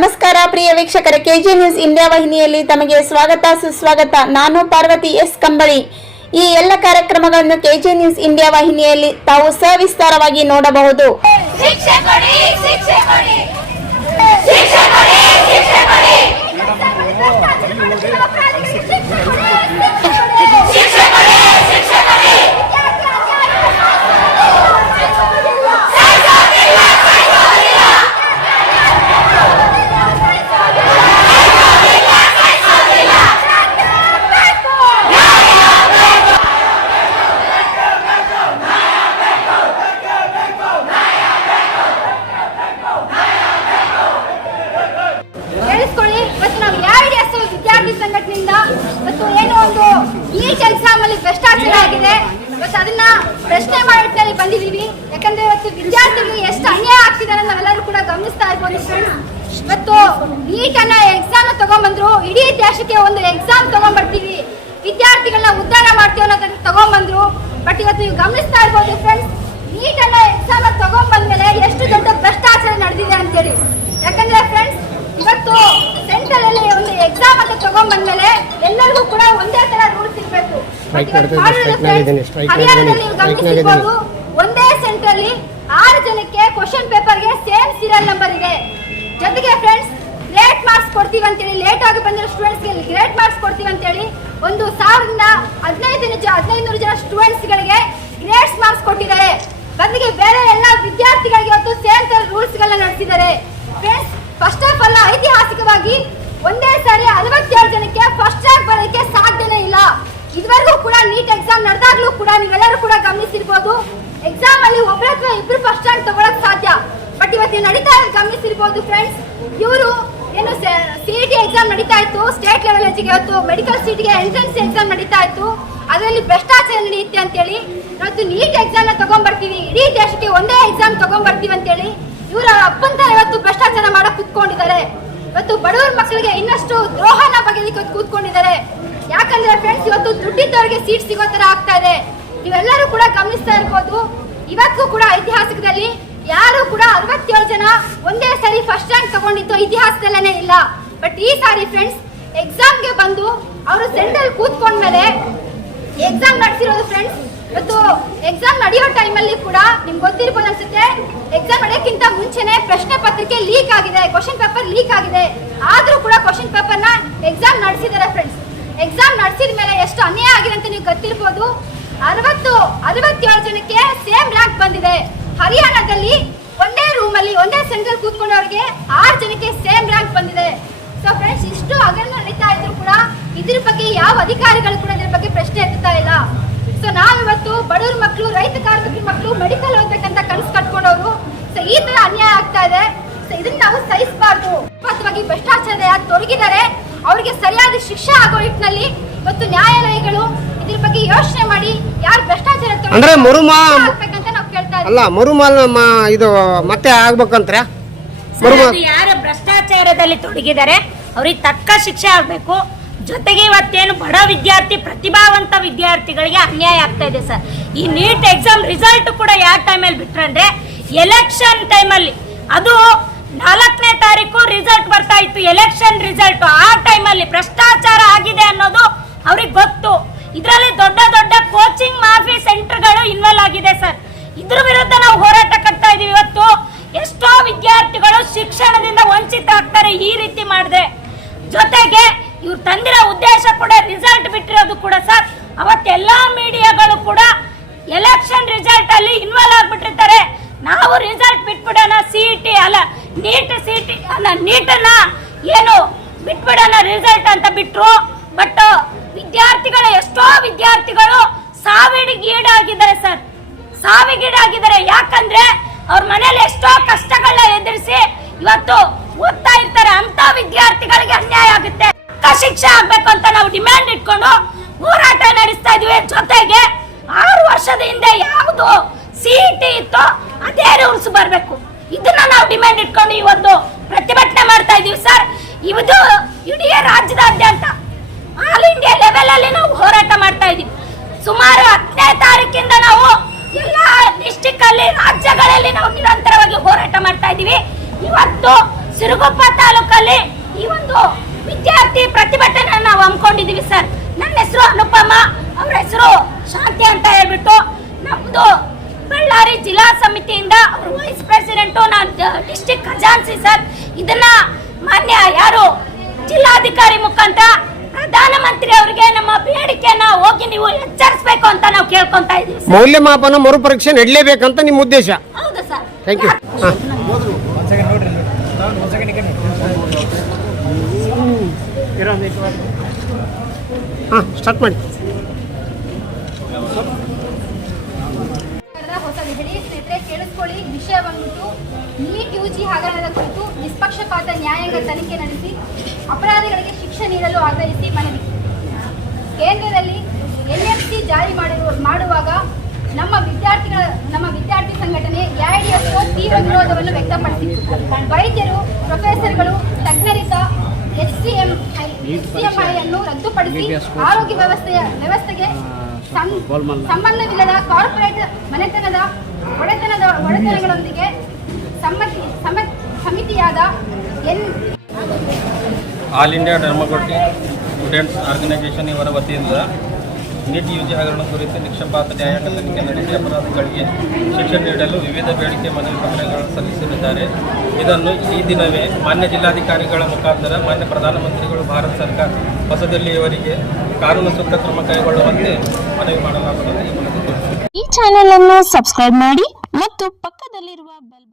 ನಮಸ್ಕಾರ ಪ್ರಿಯ ವೀಕ್ಷಕರ KG news India ವಾಹಿನಿಯಲ್ಲಿ ತಮಗೆ ಸ್ವಾಗತ ಸುಸ್ವಾಗತ ನಾನು ಪಾರ್ವತಿ ಎಸ್ ಕಂಬಳಿ ಈ ಎಲ್ಲ ಕಾರ್ಯಕ್ರಮಗಳನ್ನು ಕೆಜಿ ನ್ಯೂಸ್ ಇಂಡಿಯಾ ವಾಹಿನಿಯಲ್ಲಿ ತಾವು ಸವಿಸ್ತಾರವಾಗಿ ನೋಡಬಹುದು ಶಿಕ್ಷೆ ಕೊಡಿ ಶಿಕ್ಷೆ ಕೊಡಿ ಶಿಕ್ಷೆ ಕೊಡಿ ಶಿಕ್ಷೆ ಕೊಡಿ ಶಿಕ್ಷೆ ಕೊಡಿ ಶಿಕ್ಷೆ ಕೊಡಿ ಸಾಯ್ಸೋದಿಲ್ಲ ಸಾಯ್ಸೋದಿಲ್ಲ ಕೇಳಿಸ್ಕೊಳ್ಳಿ ಇವತ್ತು ನಾವು ಎಸ್ ವಿದ್ಯಾರ್ಥಿ ಸಂಘಟನೆಯಿಂದ ಇವತ್ತು ಏನು ಒಂದು ನೀಟ್ ಎಕ್ಸಾಮ್ ಅಲ್ಲಿ ಭ್ರಷ್ಟಾಚಾರ ಆಗಿದೆ ಇವತ್ತು ಅದನ್ನ ಪ್ರಶ್ನೆ ಮಾಡಿ ಬಂದಿದ್ದೀವಿ. ಯಾಕಂದ್ರೆ ಇವತ್ತು ವಿದ್ಯಾರ್ಥಿಗಳು ಎಷ್ಟು ಅನ್ಯಾಯ ಆಗ್ತಿದ್ದಾರೆ ನಾವೆಲ್ಲರೂ ಕೂಡ ಗಮನಿಸ್ತಾ ಇರ್ಬೋದು ಇವತ್ತು ನೀಟ್ ಅನ್ನ ಎಕ್ಸಾಮ್ ತಗೊಂಡ್ಬಂದ್ರು ಇಡೀ ದೇಶಕ್ಕೆ ಒಂದು ಎಕ್ಸಾಮ್ ತಗೊಂಡ್ಬರ್ತೀವಿ ವಿದ್ಯಾರ್ಥಿಗಳನ್ನ ಉದ್ಧಾರ ಮಾಡ್ತೀವಿ ಅನ್ನೋದನ್ನ ತಗೊಂಡ್ಬಂದ್ರು ಬಟ್ ಇವತ್ತು ನೀವು ಗಮನಿಸ್ತಾ ಇರ್ಬೋದು ಫ್ರೆಂಡ್ಸ್ ನೀಟ್ ಅನ್ನ ಎಕ್ಸಾಮ್ ತಗೊಂಡ್ಬಂದ್ಮೇಲೆ ಎಷ್ಟು ದೊಡ್ಡ ಭ್ರಷ್ಟಾಚಾರ ನಡೆದಿದೆ ಅಂತೇಳಿ. ಯಾಕಂದ್ರೆ ಫ್ರೆಂಡ್ಸ್ ಇವತ್ತು ಎಕ್ಸಾಮ್ ಅಂತ ತಗೊಂಡ್ ಬಂದ್ಮೇಲೆ ಎಲ್ಲರಿಗೂ ಕೂಡ ಒಂದೇ ತರ ರೂಲ್ಸ್ ಇರ್ಬೇಕು. ಹರಿಯಾಣದಲ್ಲಿ ಒಂದೇ ಸೆಂಟರ್ ಅಲ್ಲಿ ಆರು ಜನಕ್ಕೆ ಕ್ವಶನ್ ಪೇಪರ್ಗೆ ಸೇಮ್ ಸೀರಿಯಲ್ ನಂಬರ್ ಇದೆ. ಜೊತೆಗೆ ಫ್ರೆಂಡ್ಸ್ ಗ್ರೇಟ್ ಮಾರ್ಕ್ಸ್ ಕೊಡ್ತೀವಿ ಅಂತೇಳಿ ಲೇಟ್ ಆಗಿ ಬಂದಿರೋ ಸ್ಟೂಡೆಂಟ್ಸ್ಗೆ ಗ್ರೇಟ್ ಮಾರ್ಕ್ಸ್ ಕೊಡ್ತೀವಿ ಅಂತೇಳಿ ಒಂದು ಸಾವಿರದಿಂದ ಹದಿನೈದು ಹದಿನೈದು ಜನ ಸ್ಟೂಡೆಂಟ್ಸ್ ಗಳಿಗೆ ಗ್ರೇಟ್ಸ್ ಮಾರ್ಕ್ಸ್ ಕೊಟ್ಟಿದ್ದಾರೆ. ಬದಲಿಗೆ ಬೇರೆ ಎಲ್ಲ ವಿದ್ಯಾರ್ಥಿಗಳಿಗೆ ಇವತ್ತು ಸೇಮ್ ತರ ರೂಲ್ಸ್ ಗಳನ್ನ ನಡೆಸಿದ್ದಾರೆ. ಫ್ರೆಂಡ್ಸ್ ಫಸ್ಟ್ ಆಫ್ ಆಲ್ ಐತಿಹಾಸಿಕವಾಗಿ ಒಂದೇ ಸಾರಿ ಅರವತ್ತೇಳು ಜನಕ್ಕೆ ಫಸ್ಟ್ ರ್ಯಾಂಕ್ ಬರೋದಕ್ಕೆ ಸಾಧ್ಯನೇ ಇಲ್ಲ. ಇದುವರೆಗೂ ಕೂಡ ನೀಟ್ ಎಕ್ಸಾಮ್ ನಡೆದಾಗ್ಲೂ ಕೂಡ ನೀವೆಲ್ಲರೂ ಕೂಡ ಗಮನಿಸಿರ್ಬೋದು. ಎಕ್ಸಾಮ್ ಅಲ್ಲಿ ಒಬ್ಬರ ಅಥವಾ ಇಬ್ರು ಫಸ್ಟ್ ರ್ಯಾಂಕ್ ತಗೊಳಕ್ ಸಾಧ್ಯ. ಬಟ್ ಇವತ್ತು ಇವ್ ನಡೀತಾ ಗಮನಿಸಿರ್ಬೋದು ಫ್ರೆಂಡ್ಸ್ ಇವರು ಏನು ಸಿ ಎಕ್ಸಾಮ್ ನಡೀತಾ ಇತ್ತು. ಸ್ಟೇಟ್ ಲೆವೆಲ್ ಇವತ್ತು ಮೆಡಿಕಲ್ ಸೀಟ್ಗೆ ಎಂಟ್ರೆನ್ಸ್ ಎಕ್ಸಾಮ್ ನಡೀತಾ ಇತ್ತು. ಅದರಲ್ಲಿ ಭ್ರಷ್ಟಾಚಾರ ನಡೆಯುತ್ತೆ ಅಂತೇಳಿ. ಇವತ್ತು ನೀಟ್ ಎಕ್ಸಾಮ್ನ ತಗೊಂಡ್ಬರ್ತೀವಿ ಇಡೀ ದೇಶಕ್ಕೆ ಒಂದೇ ಎಕ್ಸಾಮ್ ತಗೊಂಡ್ಬರ್ತೀವಿ ಅಂತೇಳಿ. ಇವರ ಅಪ್ಪಂತ ಇವತ್ತು ಭ್ರಷ್ಟಾಚಾರ ಮಾಡಕ್ ಕೂತ್ಕೊಂಡಿದ್ದಾರೆ ಇವತ್ತು ಬಡವರ ಮಕ್ಕಳಿಗೆ ಇನ್ನಷ್ಟು ದ್ರೋಹನ ಬಗೆಲಿಕ್ಕೆ ಕೂತ್ಕೊಂಡಿದ್ದಾರೆ. ಯಾಕಂದ್ರೆ ಫ್ರೆಂಡ್ಸ್ ಇವತ್ತು ದುಡ್ಡಿದ್ದವರಿಗೆ ಸೀಟ್ ಸಿಗೋ ತರ ಆಗ್ತಾ ಇದೆ. ನೀವೆಲ್ಲರೂ ಕೂಡ ಗಮನಿಸ್ತಾ ಇರ್ಬೋದು. ಇವತ್ತು ಕೂಡ ಐತಿಹಾಸಿಕದಲ್ಲಿ ಯಾರು ಕೂಡ ಅರವತ್ತೇಳು ಜನ ಒಂದೇ ಸಾರಿ ಫಸ್ಟ್ ರ್ಯಾಂಕ್ ತಗೊಂಡಿದ್ದು ಇತಿಹಾಸದಲ್ಲೇ ಇಲ್ಲ. ಬಟ್ ಈ ಸಾರಿ ಫ್ರೆಂಡ್ಸ್ ಎಕ್ಸಾಮ್ಗೆ ಬಂದು ಅವರು ಸೆಂಟ್ರಲ್ ಕೂತ್ಕೊಂಡ್ಮೇಲೆ ಎಕ್ಸಾಮ್ ನಡೆಸಿರೋದು ಫ್ರೆಂಡ್ಸ್ ಇವತ್ತು ಎಕ್ಸಾಮ್ ನಡೆಯೋ ಟೈಮಲ್ಲಿ ಕೂಡ ನಿಮ್ಗೆ ಗೊತ್ತಿರ್ಬೋದು ಅನ್ಸುತ್ತೆ ಎಕ್ಸಾಮ್ ನಡೆಯೋಕ್ಕಿಂತ ಮುಂಚೆನೆ ಪ್ರಶ್ನೆ ಪತ್ರಿಕೆ ಲೀಕ್ ಆಗಿದೆ ಕ್ವಶನ್ ಪೇಪರ್ ಲೀಕ್ ಆಗಿದೆ. ಆದರೂ ಕೂಡ ಕ್ವಶನ್ ಪೇಪರ್ನ ಎಕ್ಸಾಮ್ ನಡೆಸಿದ್ದಾರೆ ಫ್ರೆಂಡ್ಸ್ ಎಕ್ಸಾಮ್ ನಡೆಸಿದ ಮೇಲೆ ಎಷ್ಟು ಅನ್ಯಾಯ ಆಗಿದೆ ಅಂತ ನೀವು ಗೊತ್ತಿರ್ಬೋದು. ಅರವತ್ತು, ಅರವತ್ತೇಳು ಜನಕ್ಕೆ ಸೇಮ್ ರ್ಯಾಂಕ್ ಬಂದಿದೆ. ಹರಿಯಾಣದಲ್ಲಿ ಒಂದೇ ರೂಮಲ್ಲಿ ಒಂದೇ ಸೆಂಟ್ರಲ್ ಕೂತ್ಕೊಂಡವ್ರಿಗೆ ಆರು ಜನಕ್ಕೆ ಸೇಮ್ ರ್ಯಾಂಕ್ ಬಂದಿದೆ. ಸೊ ಫ್ರೆಂಡ್ಸ್ ಇಷ್ಟು ಅಗಲ ನಡೀತಾ ಇದ್ರು ಕೂಡ ಇದ್ರ ಬಗ್ಗೆ ಯಾವ ಅಧಿಕಾರಿಗಳು ಕೂಡ ಇದ್ರ ಬಗ್ಗೆ ಪ್ರಶ್ನೆ ಎತ್ತುತ್ತಾ ಇಲ್ಲ ಸೊ ನಾವಿವತ್ತು ಬಡವ್ರ ಮಕ್ಕಳು ರೈತ ಕಾರ್ಮಿಕರ ಮಕ್ಕಳು ಮೆಡಿಕಲ್ ಓದ್ಬೇಕಂತ ಕನಸು ಕಟ್ಕೊಂಡವರು. ಸೊ ಈ ತರ ಅನ್ಯಾಯ ಆಗ್ತಾ ಇದೆ. ಸೊ ಇದನ್ನ ನಾವು ಸಹಿಸಬಾರ್ದು. ಅಪರಾಧವಾಗಿ ಭ್ರಷ್ಟಾಚಾರ ಯಾರು ತೊಡಗಿದ್ದಾರೆ ಅವರಿಗೆ ಸರಿಯಾದ ಶಿಕ್ಷೆ ಆಗೋ ನಿಟ್ಟಿನಲ್ಲಿ ಮತ್ತು ನ್ಯಾಯಾಲಯಗಳು ಇದ್ರ ಬಗ್ಗೆ ಯೋಚನೆ ಮಾಡಿ ಯಾರು ಭ್ರಷ್ಟಾಚಾರ ಅಂದ್ರೆ ಮರುಮಾ- ನಾವು ಕೇಳ್ತಾ ಅಲ್ಲ ಮರುಮಾಲ್ ಇದು ಮತ್ತೆ ಆಗ್ಬೇಕಂತ್ರ? ಯಾರು ಭ್ರಷ್ಟಾಚಾರದಲ್ಲಿ ತೊಡಗಿದ್ದಾರೆ ಅವ್ರಿಗೆ ತಕ್ಕ ಶಿಕ್ಷೆ ಆಗಬೇಕು ಜೊತೆಗೆ ಇವತ್ತೇನು ಬಡ ವಿದ್ಯಾರ್ಥಿ, ಪ್ರತಿಭಾವಂತ ವಿದ್ಯಾರ್ಥಿಗಳಿಗೆ ಅನ್ಯಾಯ ಆಗ್ತಾ ಇದೆ ಸರ್. ಈ ನೀಟ್ ಎಕ್ಸಾಮ್ ರಿಸಲ್ಟ್ ಕೂಡ ಯಾವ ಟೈಮಲ್ಲಿ ಬಿಟ್ರಂದ್ರೆ ಎಲೆಕ್ಷನ್ ಟೈಮಲ್ಲಿ ಅದು ನಾಲ್ಕನೇ ತಾರೀಕು ರಿಸಲ್ಟ್ ಬರ್ತಾ ಇತ್ತು ಎಲೆಕ್ಷನ್ ರಿಸಲ್ಟ್ ಆ ಟೈಮಲ್ಲಿ ಭ್ರಷ್ಟಾಚಾರ ಆಗಿದೆ ಅನ್ನೋದು ಅವ್ರಿಗೆ ಗೊತ್ತು. ಇದರಲ್ಲಿ ದೊಡ್ಡ ದೊಡ್ಡ ಕೋಚಿಂಗ್ ಮಾಫಿ ಸೆಂಟರ್ಗಳು ಇನ್ವಾಲ್ವ್ ಆಗಿದೆ ಸರ್. ಇದ್ರ ವಿರುದ್ಧ ನಾವು ಹೋರಾಟ ಕಟ್ತಾ ಇದೀವಿ. ಇವತ್ತು ಎಷ್ಟೋ ವಿದ್ಯಾರ್ಥಿಗಳು ಶಿಕ್ಷಣದಿಂದ ವಂಚಿತ ಆಗ್ತಾರೆ. ಈ ರೀತಿ ಮಾಡಿದ್ರೆ ಜೊತೆಗೆ ಇವ್ರು ತಂದಿರೋ ಉದ್ದೇಶ ಕೂಡ ರಿಸಲ್ಟ್ ಬಿಟ್ಟಿರೋದು ಕೂಡ ಸರ್. ಅವತ್ತೆಲ್ಲ ಮೀಡಿಯಾಗಳು ಕೂಡ ಎಲೆಕ್ಷನ್ ರಿಸಲ್ಟ್ ಅಲ್ಲಿ ಇನ್ವಾಲ್ವ್ ಆಗಿಬಿಟ್ಟಿರ್ತಾರೆ. ನಾವು ರಿಸಲ್ಟ್ ಬಿಟ್ಬಿಡೋಣ ಸಿ ಟಿ ಅಲ್ಲ ನೀಟ್ ಸಿ ಟಿ ಅಲ್ಲ ನೀಟನ್ನ ಏನು ಬಿಟ್ಬಿಡೋಣ ರಿಸಲ್ಟ್ ಅಂತ ಬಿಟ್ರು. ಬಟ್ ವಿದ್ಯಾರ್ಥಿಗಳ, ಎಷ್ಟೋ ವಿದ್ಯಾರ್ಥಿಗಳು ಸಾವಿಗೀಡಾಗಿದ್ದಾರೆ ಸರ್. ಸಾವಿಗೀಡಾಗಿದ್ದಾರೆ ಯಾಕಂದ್ರೆ ಅವ್ರ ಮನೇಲಿ ಎಷ್ಟೋ ಕಷ್ಟಗಳನ್ನ ಎದುರಿಸಿ ಇವತ್ತು ಓದ್ತಾ ಇರ್ತಾರೆ. ಅಂತ ವಿದ್ಯಾರ್ಥಿಗಳಿಗೆ ಅನ್ಯಾಯ ಆಗುತ್ತೆ. ತಕ್ಕ ಶಿಕ್ಷೆ ಆಗ್ಬೇಕು ಅಂತ ನಾವು ಡಿಮ್ಯಾಂಡ್ ಇಟ್ಕೊಂಡು ಹೋರಾಟ ನಡೆಸ್ತಾ ಇದೀವಿ. ಜೊತೆಗೆ ಆರು ವರ್ಷದ ಹಿಂದೆ ಯಾವುದು ಸಿಇಟಿ ಇತ್ತು ಅದೇ ರೂಲ್ಸ್ ಬರಬೇಕು. ಇದನ್ನ ನಾವು ಡಿಮ್ಯಾಂಡ್ ಇಟ್ಕೊಂಡು ಇವತ್ತು ಪ್ರತಿಭಟನೆ ಮಾಡ್ತಾ ಇದೀವಿ ಸರ್. ಇದು ಇಡೀ ರಾಜ್ಯದಾದ್ಯಂತ ಆಲ್ ಇಂಡಿಯಾ ಲೆವೆಲ್ ಅಲ್ಲಿ ನಾವು ಹೋರಾಟ ಮಾಡ್ತಾ ಇದೀವಿ ಸುಮಾರು ಹತ್ತನೇ ತಾರೀಕಿಂದ ನಾವು ಎಲ್ಲ ಡಿಸ್ಟಿಕ್ ಅಲ್ಲಿ, ರಾಜ್ಯಗಳಲ್ಲಿ ನಾವು ನಿರಂತರವಾಗಿ ಹೋರಾಟ ಮಾಡ್ತಾ ಇದೀವಿ ಇವತ್ತು ಸಿರುಗುಪ್ಪ ತಾಲೂಕಲ್ಲಿ ಈ ಒಂದು ವಿದ್ಯಾರ್ಥಿ ಪ್ರತಿಭಟನೆ ನಾವು ಹಮ್ಮಿಕೊಂಡಿದೀವಿ ಸರ್. ನನ್ನ ಹೆಸರು ಅನುಪಮ ಅವ್ರ ಹೆಸರು ಶಾಂತಿ ಅಂತ ಹೇಳ್ಬಿಟ್ಟು ನಮ್ದು ಬಳ್ಳಾರಿ ಜಿಲ್ಲಾ ಸಮಿತಿಯಿಂದ ಅವ್ರ ವೈಸ್ ಪ್ರೆಸಿಡೆಂಟು ನಾನು ಡಿಸ್ಟಿಕ್ ಖಜಾನ್ಸಿ ಸರ್. ಇದನ್ನ ಮಾನ್ಯ ಯಾರು? ಜಿಲ್ಲಾಧಿಕಾರಿ ಮುಖಾಂತರ ಪ್ರಧಾನಮಂತ್ರಿ ಅವರಿಗೆ ನಮ್ಮ ಬೇಡಿಕೆಯನ್ನ ಹೋಗಿ ನೀವು ಎಚ್ಚರಿಸಬೇಕು ಅಂತ ನಾವು ಕೇಳ್ಕೊಂತ ಇದೀವಿ ಸರ್. ಮೌಲ್ಯಮಾಪನ ಮರುಪರೀಕ್ಷೆ ನಡಲೇಬೇಕಂತ ನಿಮ್ಮ ಉದ್ದೇಶ. ಹೌದು ಸರ್. ಥ್ಯಾಂಕ್ ಯು ಹಾಂ. ಹಾಂ ಸ್ಟಾರ್ಟ್ ಮಾಡಿ. ಹೊಸ ದೆಹಲಿ ಸ್ನೇಹಿತರೆ, ಕೇಳಿಸ್ಕೊಳ್ಳಿ. ವಿಷಯ ಬಂದ್ಬಿಟ್ಟು ನೀಟ್ ಯು ಜಿ ಹಗರಣದ ಕುರಿತು ನಿಷ್ಪಕ್ಷಪಾತ ನ್ಯಾಯಾಂಗ ತನಿಖೆ ನಡೆಸಿ, ಅಪರಾಧಿಗಳಿಗೆ ಶಿಕ್ಷೆ ನೀಡಲು ಆಗ್ರಹಿಸಿ ಮನವಿ. ಕೇಂದ್ರದಲ್ಲಿ ಎನ್ಎಫ್ಸಿ ಜಾರಿ ಮಾಡಿರುವ ಮಾಡುವಾಗ ನಮ್ಮ ವಿದ್ಯಾರ್ಥಿಗಳ, ನಮ್ಮ ವಿದ್ಯಾರ್ಥಿ ಸಂಘಟನೆ ಎಐಡಿಎಫ್ಒ ತೀವ್ರ ವಿರೋಧವನ್ನು ವ್ಯಕ್ತಪಡಿಸಿತ್ತು. ವೈದ್ಯರು, ಪ್ರೊಫೆಸರ್ಗಳು, ತಜ್ಞರಿದ್ದ ಎಸ್ ಸಿ ಎಂ ರದ್ದುಪಡಿಸಿ ಆರೋಗ್ಯ ವ್ಯವಸ್ಥೆಯ ವ್ಯವಸ್ಥೆಗೆ ಸಂಬಂಧವಿಲ್ಲದ ಕಾರ್ಪೊರೇಟ್ ಮನೆತನದ ಒಡೆತನದ ಒಡೆತನಗಳೊಂದಿಗೆ ಸಮ್ಮತಿ ಸಮ ಸಮಿತಿಯಾದ N all India democratic students organisation ಇವರ ವತಿಯಿಂದ ನೀಟ್ ಯುಜಿ ಹಗರಣ ಕುರಿತು ನಿಕ್ಷಪಾತ ನ್ಯಾಯಾಂಗ ತನಿಖೆ ನಡೆಸಿ ಅಪರಾಧಿಗಳಿಗೆ ಶಿಕ್ಷೆ ನೀಡಲು ವಿವಿಧ ಬೇಡಿಕೆ ಮನವಿ ಪತ್ರಗಳನ್ನು ಸಲ್ಲಿಸಲಿದ್ದಾರೆ. ಇದನ್ನು ಈ ದಿನವೇ ಮಾನ್ಯ ಜಿಲ್ಲಾಧಿಕಾರಿಗಳ ಮುಖಾಂತರ ಮಾನ್ಯ ಪ್ರಧಾನಮಂತ್ರಿಗಳು ಭಾರತ ಸರ್ಕಾರ ಹೊಸದಲ್ಲಿಯವರಿಗೆ ಕಾನೂನು ಸೂಕ್ತ ಕ್ರಮ ಕೈಗೊಳ್ಳುವಂತೆ ಮನವಿ ಮಾಡಲಾಗುತ್ತದೆ. ಈ ಚಾನೆಲ್ ಅನ್ನು ಸಬ್ಸ್ಕ್ರೈಬ್ ಮಾಡಿ ಮತ್ತು ಪಕ್ಕದಲ್ಲಿರುವ ಬೆಲ್